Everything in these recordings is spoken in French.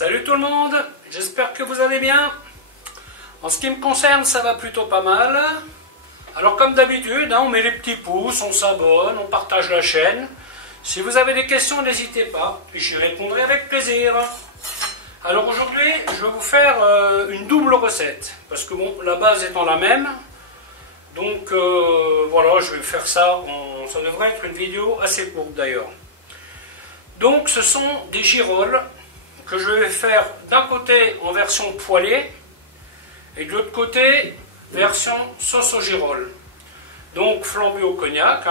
Salut tout le monde, j'espère que vous allez bien. En ce qui me concerne, ça va plutôt pas mal. Alors comme d'habitude, on met les petits pouces, on s'abonne, on partage la chaîne. Si vous avez des questions, n'hésitez pas, j'y répondrai avec plaisir. Alors aujourd'hui, je vais vous faire une double recette, parce que bon, la base étant la même. Donc voilà, je vais faire ça, ça devrait être une vidéo assez courte d'ailleurs. Donc ce sont des girolles que je vais faire d'un côté en version poêlée et de l'autre côté version sauce aux girolles. Donc flambé au cognac.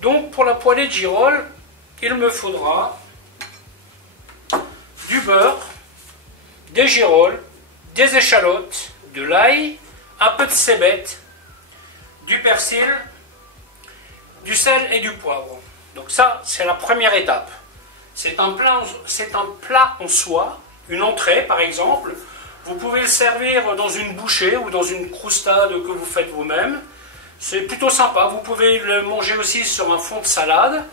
Donc pour la poêlée de girolles, il me faudra du beurre, des girolles, des échalotes, de l'ail, un peu de cébette, du persil, du sel et du poivre. Donc ça, c'est la première étape. C'est un plat en soi, une entrée par exemple. Vous pouvez le servir dans une bouchée ou dans une croustade que vous faites vous-même. C'est plutôt sympa. Vous pouvez le manger aussi sur un fond de salade.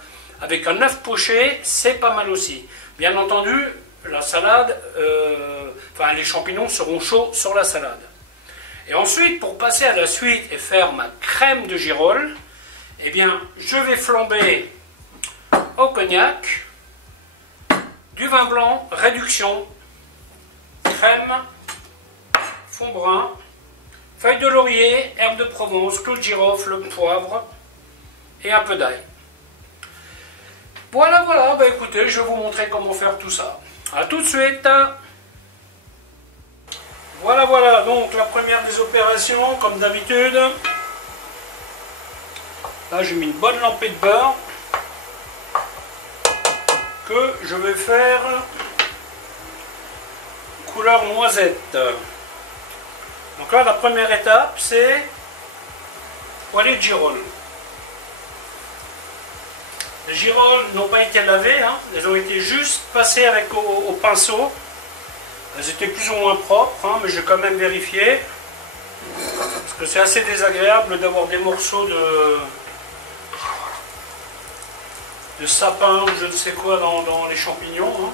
Avec un œuf poché, c'est pas mal aussi. Bien entendu, la salade, les champignons seront chauds sur la salade. Et ensuite, pour passer à la suite et faire ma crème de girolles, eh bien, je vais flamber au cognac, du vin blanc, réduction, crème, fond brun, feuilles de laurier, herbes de Provence, clous de girofle, poivre et un peu d'ail. Voilà, bah écoutez, je vais vous montrer comment faire tout ça. A tout de suite. Voilà, donc la première des opérations, comme d'habitude. Là, j'ai mis une bonne lampée de beurre que je vais faire couleur noisette. Donc là, la première étape, c'est poêler de girolles. Les girolles n'ont pas été lavées, elles ont été juste passées au pinceau. Elles étaient plus ou moins propres, mais j'ai quand même vérifié. Parce que c'est assez désagréable d'avoir des morceaux de sapin ou je ne sais quoi dans les champignons.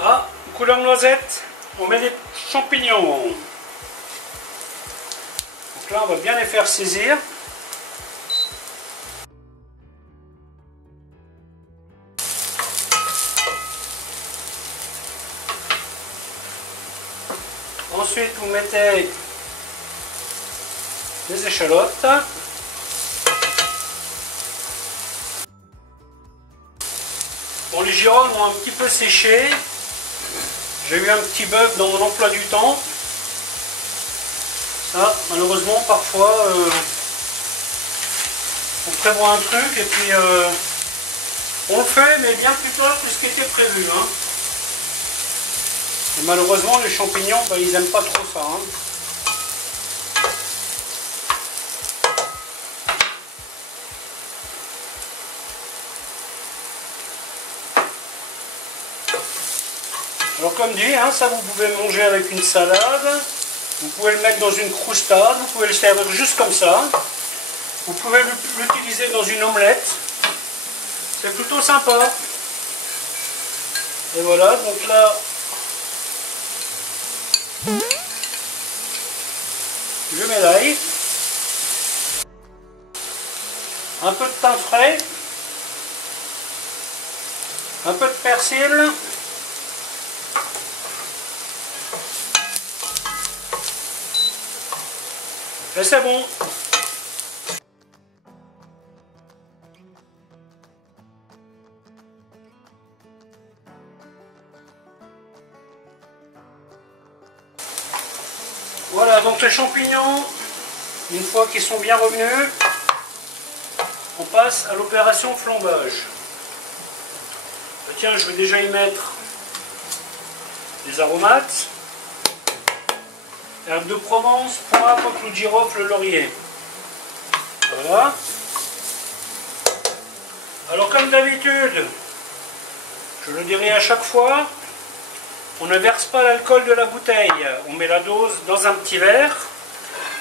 Ah, couleur noisette, on met des champignons. Donc là, on va bien les faire saisir. Ensuite, vous mettez les échalotes. Bon, les girolles ont un petit peu séché. J'ai eu un petit bug dans mon emploi du temps. Ça, malheureusement, parfois, on prévoit un truc et puis on le fait, mais bien plus tard que ce qui était prévu. Et malheureusement, les champignons, ils n'aiment pas trop ça. Alors comme dit, ça vous pouvez le manger avec une salade, vous pouvez le mettre dans une croustade, vous pouvez le servir juste comme ça, vous pouvez l'utiliser dans une omelette, c'est plutôt sympa. Et voilà, donc là, je mets l'ail, un peu de thym frais, un peu de persil, et c'est bon. Voilà, donc les champignons, une fois qu'ils sont bien revenus, on passe à l'opération flambage. Tiens, je vais déjà y mettre des aromates. Herbes de Provence, poivre, clous de girofle, laurier. Voilà. Alors comme d'habitude, je le dirai à chaque fois, on ne verse pas l'alcool de la bouteille. On met la dose dans un petit verre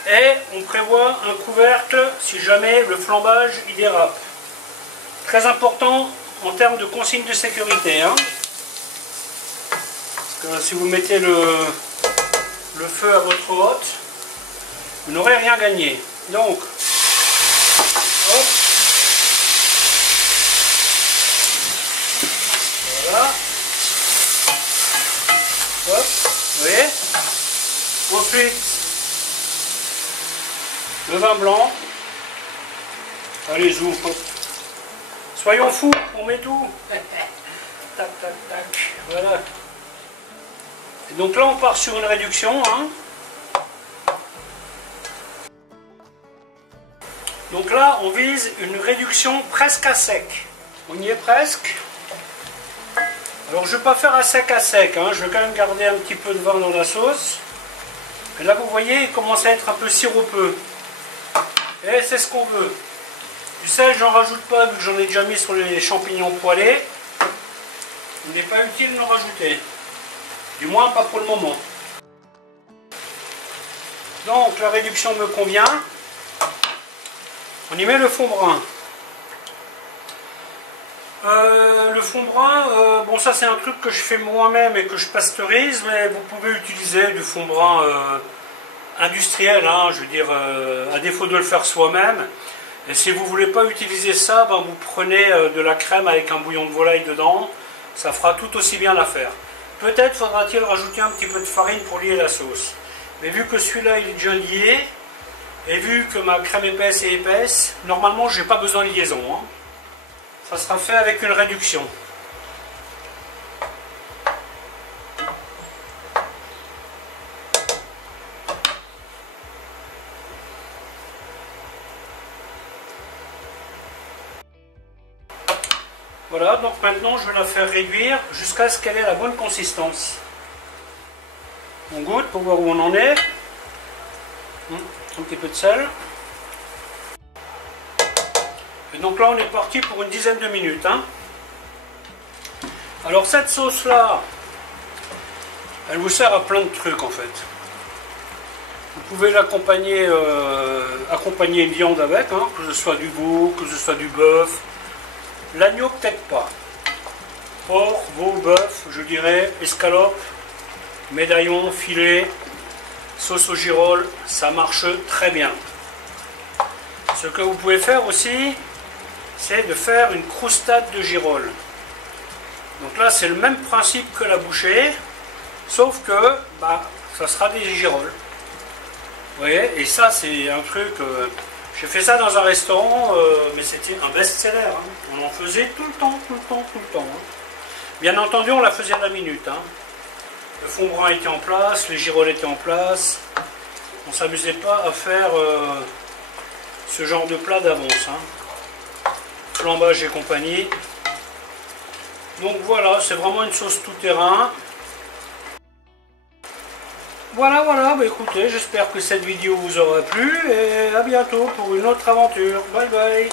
et on prévoit un couvercle si jamais le flambage il dérape. Très important, en termes de consignes de sécurité. Hein. Parce que si vous mettez le feu à votre hôte, vous n'aurez rien gagné. Donc, hop. Voilà. Hop, vous voyez. Ensuite, le vin blanc. Allez, zou. Soyons fous, on met tout. Tac, tac, tac. Voilà. Et donc là, on part sur une réduction. Hein. Donc là, on vise une réduction presque à sec. On y est presque. Alors, je ne vais pas faire à sec, hein. Je vais quand même garder un petit peu de vin dans la sauce. Et là, vous voyez, il commence à être un peu sirupeux. Et c'est ce qu'on veut. Du sel, j'en rajoute pas, vu que j'en ai déjà mis sur les champignons poêlés. Il n'est pas utile d'en rajouter. Du moins, pas pour le moment. Donc, la réduction me convient. On y met le fond brun. Le fond brun, bon ça c'est un truc que je fais moi-même et que je pasteurise, mais vous pouvez utiliser du fond brun industriel, hein, je veux dire, à défaut de le faire soi-même. Et si vous ne voulez pas utiliser ça, ben, vous prenez de la crème avec un bouillon de volaille dedans, ça fera tout aussi bien l'affaire. Peut-être faudra-t-il rajouter un petit peu de farine pour lier la sauce. Mais vu que celui-là il est déjà lié, et vu que ma crème épaisse est épaisse, normalement je n'ai pas besoin de liaison. Hein. Ça sera fait avec une réduction. Voilà, donc maintenant je vais la faire réduire jusqu'à ce qu'elle ait la bonne consistance. On goûte pour voir où on en est. Un petit peu de sel. Et donc là on est parti pour une dizaine de minutes. Hein. Alors cette sauce là, elle vous sert à plein de trucs en fait. Vous pouvez l'accompagner, accompagner une viande avec, hein, que ce soit du veau, que ce soit du bœuf. L'agneau peut-être pas. Porc, veau, bœuf, je dirais, escalope, médaillon, filet, sauce au girolles, ça marche très bien. Ce que vous pouvez faire aussi, c'est de faire une croustade de girolles. Donc là, c'est le même principe que la bouchée, sauf que bah, ça sera des girolles. Vous voyez, et ça, c'est un truc... j'ai fait ça dans un restaurant, mais c'était un best-seller. Hein. On en faisait tout le temps, tout le temps, tout le temps. Hein. Bien entendu, on la faisait à la minute. Hein. Le fond brun était en place, les girolles étaient en place. On ne s'amusait pas à faire ce genre de plat d'avance. Hein. Flambage et compagnie. Donc voilà, c'est vraiment une sauce tout terrain. Voilà, bah écoutez, j'espère que cette vidéo vous aura plu et à bientôt pour une autre aventure. Bye bye.